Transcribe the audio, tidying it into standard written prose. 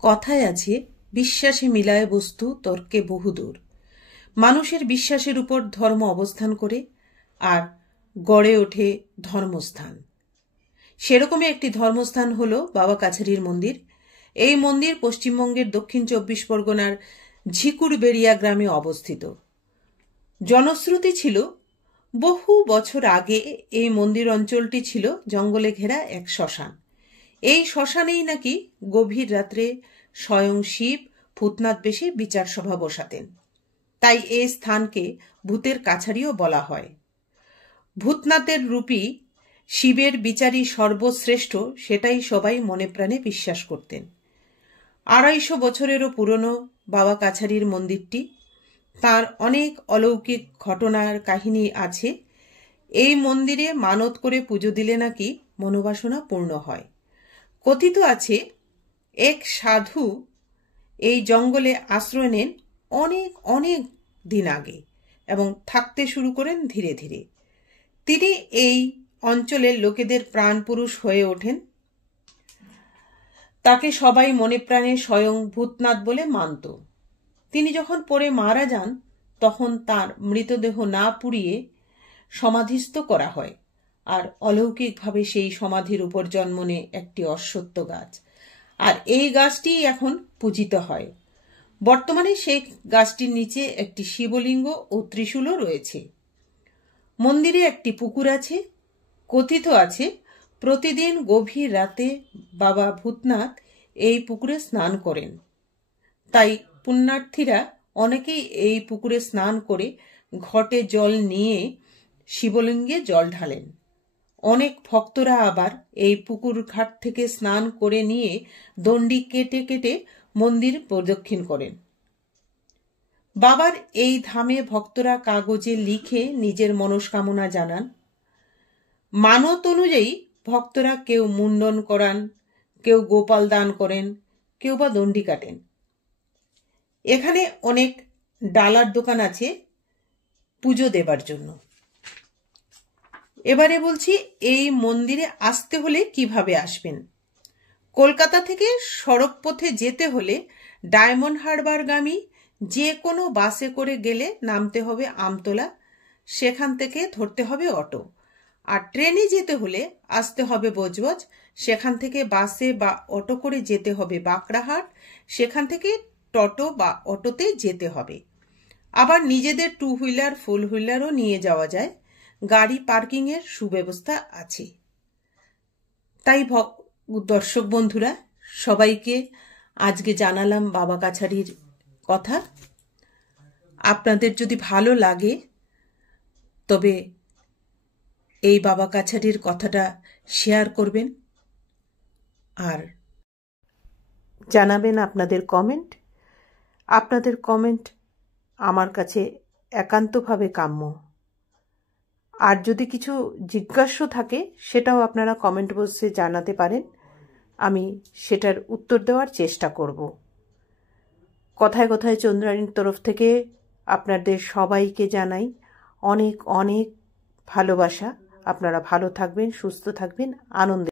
কথায় আছে, বিশ্বাসে মিলায় বস্তু তর্কে বহুদূর। মানুষের বিশ্বাসের উপর ধর্ম অবস্থান করে আর গড়ে ওঠে ধর্মস্থান। সেরকমই একটি ধর্মস্থান হল বাবা কাছারির মন্দির। এই মন্দির পশ্চিমবঙ্গের দক্ষিণ 24 পরগনার ঝিকুরবেড়িয়া গ্রামে অবস্থিত। জনশ্রুতি ছিল বহু বছর আগে এই মন্দির অঞ্চলটি ছিল জঙ্গলে ঘেরা এক শ্মশান। এই শ্মশানেই নাকি গভীর রাত্রে স্বয়ং শিব ভূতনাথ বেশে বিচার সভা বসাতেন। তাই এই স্থানকে ভূতের কাছারিও বলা হয়। ভূতনাথের রূপী শিবের বিচারী সর্বশ্রেষ্ঠ, সেটাই সবাই মনে প্রাণে বিশ্বাস করতেন। 250 বছরেরও পুরনো বাবা কাছারির মন্দিরটি, তার অনেক অলৌকিক ঘটনার কাহিনী আছে। এই মন্দিরে মানত করে পুজো দিলে নাকি মনোবাসনা পূর্ণ হয়। কথিত আছে, এক সাধু এই জঙ্গলে আশ্রয় নেন অনেক অনেক দিন আগে এবং থাকতে শুরু করেন ধীরে ধীরে। তিনি এই অঞ্চলের লোকেদের প্রাণপুরুষ হয়ে ওঠেন। তাকে সবাই মনে প্রাণে স্বয়ং ভূতনাথ বলে মানত। তিনি যখন পরে মারা যান, তখন তার মৃতদেহ না পুড়িয়ে সমাধিস্থ করা হয়, আর অলৌকিকভাবে সেই সমাধির উপর জন্ম নেয় একটি অশ্বত্থ গাছ, আর এই গাছটি এখন পূজিত হয়। বর্তমানে সেই গাছটির নিচে একটি শিবলিঙ্গ ও ত্রিশূলও রয়েছে। মন্দিরে একটি পুকুর আছে। কথিত আছে, প্রতিদিন গভীর রাতে বাবা ভূতনাথ এই পুকুরে স্নান করেন। তাই পুণ্যার্থীরা অনেকেই এই পুকুরে স্নান করে ঘটে জল নিয়ে শিবলিঙ্গে জল ঢালেন। অনেক ভক্তরা আবার এই পুকুর ঘাট থেকে স্নান করে নিয়ে দণ্ডি কেটে কেটে মন্দির প্রদক্ষিণ করেন। বাবার এই ধামে ভক্তরা কাগজে লিখে নিজের মনস্কামনা জানান। মানত অনুযায়ী ভক্তরা কেউ মুন্ডন করান, কেউ গোপাল দান করেন, কেউ বা দণ্ডি কাটেন। এখানে অনেক ডালার দোকান আছে পুজো দেবার জন্য। এবারে বলছি, এই মন্দিরে আসতে হলে কিভাবে আসবেন। কলকাতা থেকে সড়ক পথে যেতে হলে ডায়মন্ড হারবারগামী যে কোনো বাসে করে গেলে নামতে হবে আমতলা, সেখান থেকে ধরতে হবে অটো। আর ট্রেনে যেতে হলে আসতে হবে বজবজ, সেখান থেকে বাসে বা অটো করে যেতে হবে বাঁকড়াহাট, সেখান থেকে টোটো বা অটোতে যেতে হবে। আবার নিজেদের 2 হুইলার 4 হুইলারও নিয়ে যাওয়া যায়। গাড়ি পার্কিংয়ের সুব্যবস্থা আছে। তাই দর্শক বন্ধুরা, সবাইকে আজকে জানালাম বাবা কাছারির কথা। আপনাদের যদি ভালো লাগে তবে এই বাবা কাছারির কথাটা শেয়ার করবেন আর জানাবেন আপনাদের কমেন্ট। আপনাদের কমেন্ট আমার কাছে একান্তভাবে কাম্য। আর যদি কিছু জিজ্ঞাস্য থাকে সেটাও আপনারা কমেন্ট বক্সে জানাতে পারেন, আমি সেটার উত্তর দেওয়ার চেষ্টা করব। কথায় কথায় চন্দ্রাণীর তরফ থেকে আপনাদের সবাইকে জানাই অনেক অনেক ভালোবাসা। আপনারা ভালো থাকবেন, সুস্থ থাকবেন, আনন্দে